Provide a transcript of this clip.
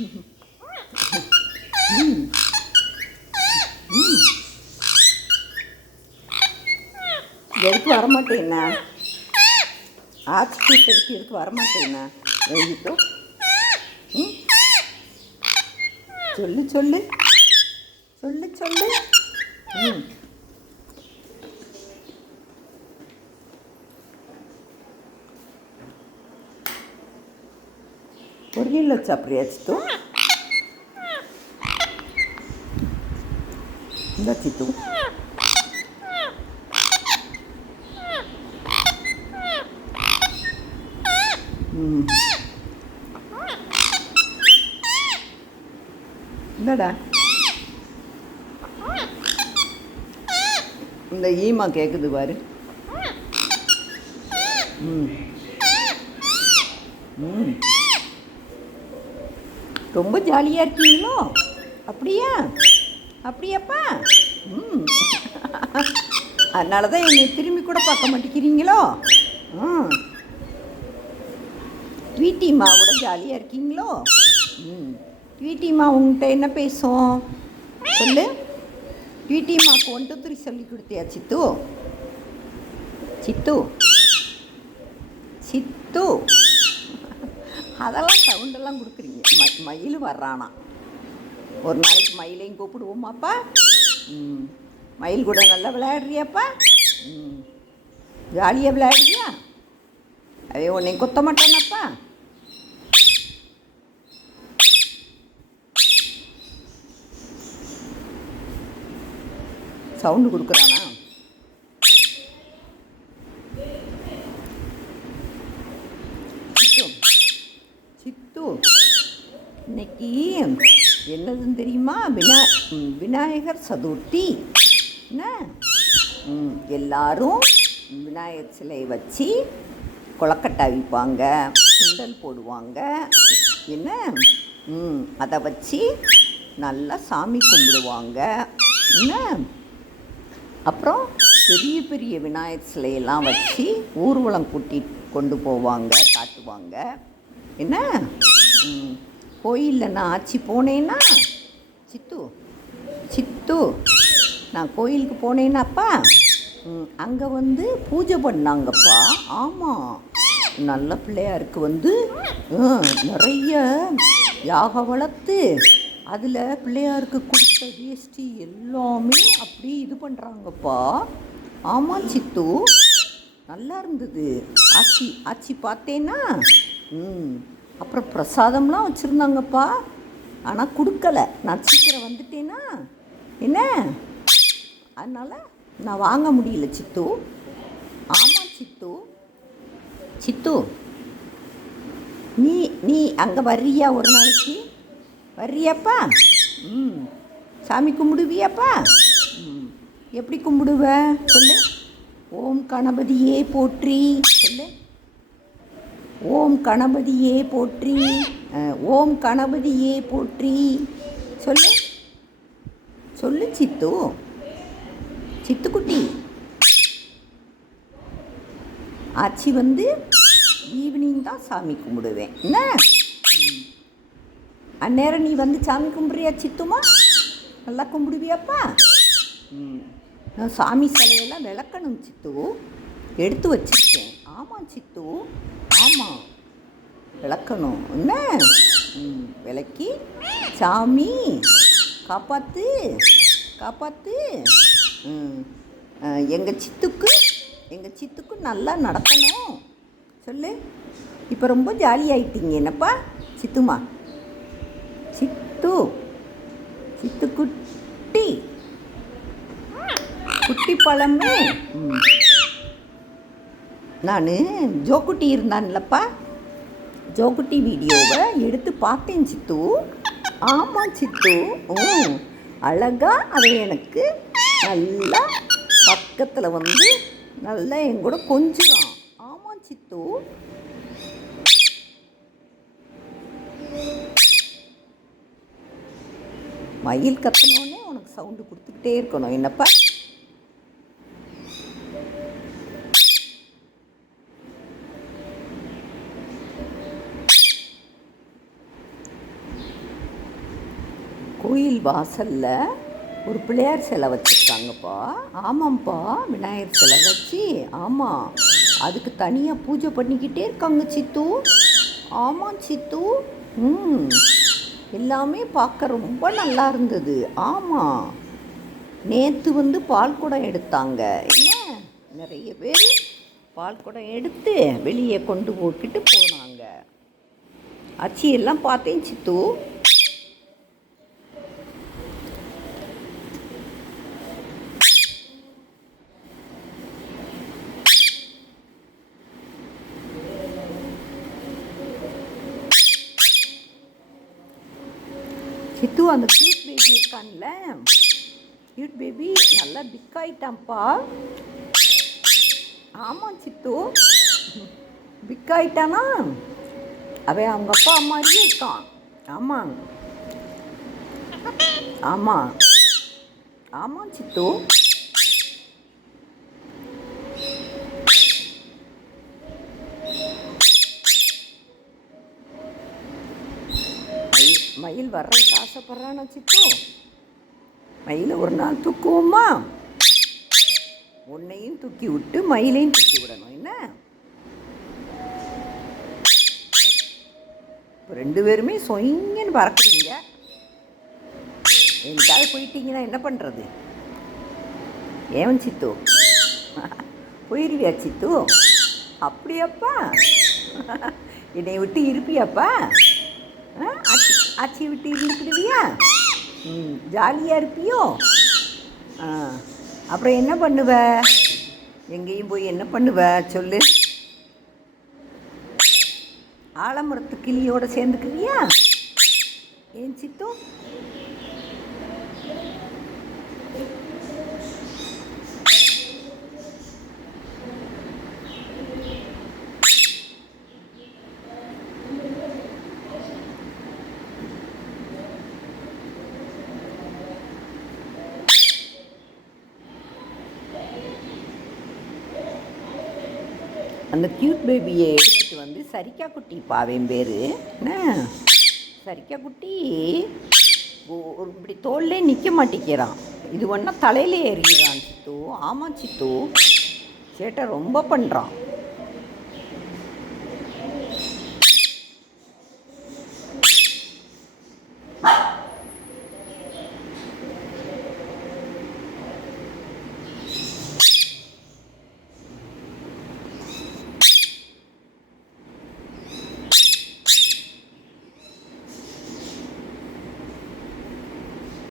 ம் ம் எதுக்கு வரமாட்டேன்னா ஆச்சு கூட்டதுக்கு எதுக்கு வரமாட்டேன்னா எழுதிட்டோ ம் சொல்லு சொல்லு சொல்லு சொல்லு ம் பொரியல் வச்சா அப்படியாச்சு இந்த சித்து ம் இந்தடா இந்த ஈமா கேட்குது பாரு ம் ம் ரொம்ப ஜாலியாக இருக்கீங்களோ அப்படியா அப்படியாப்பா ம் அதனால தான் என்னை திரும்பி கூட பார்க்க மாட்டேங்கிறீங்களோ ம் ட்வீட்டிம்மா கூட ஜாலியாக இருக்கீங்களோ ம் ட்வீட்டிம்மா உங்கள்கிட்ட என்ன பேசும் சொல்லு ட்வீட்டிம்மாக்கு 1 2 3 சொல்லி கொடுத்தியா சித்து சித்து சித்து அதெல்லாம் சவுண்டெல்லாம் கொடுக்குறீங்க மயில் வர்றானா ஒரு நாளைக்கு மயிலையும் கூப்பிடுவோமாப்பா ம் மயில் கூட நல்லா விளையாடுறியாப்பா ம் ஜாலியாக விளையாடுறியா அதே உன்னையும் கொத்த மாட்டானாப்பா சவுண்டு கொடுக்குறானா சித்து சித்து இன்னைக்கு என்னதுன்னு தெரியுமா விநாயகர் சதுர்த்தி என்ன எல்லாரும் விநாயகர் சிலையை வச்சு கொலக்கட்டை விற்பாங்க சுண்டல் போடுவாங்க என்ன அதை வச்சு நல்லா சாமி கும்பிடுவாங்க என்ன அப்புறம் பெரிய பெரிய விநாயகர் சிலையெல்லாம் வச்சு ஊர்வலம் கொண்டு போவாங்க காட்டுவாங்க என்ன கோயிலில் நான் ஆச்சி போனேன்னா சித்து சித்து நான் கோயிலுக்கு போனேன்னாப்பா அங்கே வந்து பூஜை பண்ணாங்கப்பா ஆமாம் நல்ல பிள்ளையாருக்கு வந்து நிறைய யாக வளர்த்து அதில் பிள்ளையாருக்கு கொடுத்த வேஷ்டி எல்லாமே அப்படி இது பண்ணுறாங்கப்பா ஆமாம் சித்து நல்லா இருந்தது ஆச்சி ஆச்சி பார்த்தேன்னா அப்புறம் பிரசாதம்லாம் வச்சுருந்தாங்கப்பா ஆனால் கொடுக்கல நான் சீக்கிரம் வந்துட்டேன்னா என்ன அதனால் நான் வாங்க முடியல சித்து ஆமாம் சித்து சித்து நீ நீ அங்கே வர்றியா ஒரு நாளைக்கு வர்றியாப்பா சாமி கும்பிடுவியாப்பா எப்படி கும்பிடுவ சொல்லு ஓம் கணபதியே போற்றி சொல்லு ஓம் கணபதியே போற்றி ஓம் கணபதியே போற்றி சொல்லு சொல்லு சித்து சித்துக்குட்டி ஆச்சி வந்து ஈவினிங் தான் சாமி கும்பிடுவேன் என்ன அந்நேரம் நீ வந்து சாமி கும்பிட்றியா சித்துமா நல்லா கும்பிடுவியாப்பா நான் சாமி சிலையெல்லாம் விளக்கணும் சித்து எடுத்து வச்சுருக்கேன் ஆமாம் சித்து ஆமாம் விளக்கணும் என்ன விளக்கி சாமி காப்பாற்று காப்பாற்று எங்கள் சித்துக்கு நல்லா நடக்கணும் சொல்லு இப்போ ரொம்ப ஜாலியாகிட்டீங்க என்னப்பா சித்துமா சித்து சித்துக்குட்டி குட்டி பழமே நான் ஜோக்குட்டி இருந்தான்லப்பா ஜோக்குட்டி வீடியோவை எடுத்து பார்த்தேன் சித்து ஆமாம் சித்து அழகாக அதை எனக்கு நல்லா பக்கத்தில் வந்து நல்லா என் கூட கொஞ்சிறான் ஆமாம் சித்து மயில் கத்தனோடனே உனக்கு சவுண்டு கொடுத்துக்கிட்டே இருக்கணும் என்னப்பா கோயில் வாசலில் ஒரு பிள்ளையார் சிலை வச்சுருக்காங்கப்பா. ஆமாம்ப்பா, விநாயகர் சிலை வச்சு, ஆமாம், அதுக்கு தனியாக பூஜை பண்ணிக்கிட்டே இருக்காங்க சித்து. ஆமாம் சித்து. எல்லாமே பார்க்க ரொம்ப நல்லா இருந்தது. ஆமாம், நேற்று பால் குடம் எடுத்தாங்க. என்ன, நிறைய பேர் பால் குடம் எடுத்து வெளியே கொண்டு போட்டுட்டு போனாங்க. அச்சியெல்லாம் பார்த்தேன் சித்து. சித்து, அந்த க்யூட் பேபி இருக்கான்ல, க்யூட் பேபி நல்லா பிக் ஆயிட்டான்ப்பா. ஆமாம் சித்து, பிக் ஆயிட்டானா? அவன் அவங்க அப்பா அம்மாரியே இருக்கான். ஆமாம் ஆமாம் ஆமாம் சித்து. மயில் வர்றதுக்கு ஆசைப்படுறானா சித்து? மயிலை ஒரு நாள் தூக்குவோமா? உன்னையும் தூக்கி விட்டு மயிலையும் தூக்கி விடணும். என்ன, இப்போ 2 பேருமே சொயிங்கன்னு பறக்குறீங்க. எங்கிட்டாவது போயிட்டீங்கன்னா என்ன பண்ணுறது? ஏன் சித்து, போயிடுவியா சித்து? அப்படியாப்பா, என்னை விட்டு இருப்பியாப்பா? ஆச்சி விட்டு இருந்துக்கிடுவியா? ஜாலியாக இருப்பியோ? அப்புறம் என்ன பண்ணுவ? எங்கேயும் போய் என்ன பண்ணுவ சொல்லு? ஆலமரத்து கிளியோட சேர்ந்துக்குவியா? ஏன் சித்து? அந்த க்யூட் பேபியை எடுத்துகிட்டு சரிக்கா குட்டி பாவேன் பேர். என்ன, சரிக்கா குட்டி ஒரு இப்படி தோல்லே நிற்க மாட்டேங்கிறான். இது ஒன்றா தலையிலே ஏறிடுறான் சித்து. ஆமாம் சித்து, சேட்டை ரொம்ப பண்ணுறான்.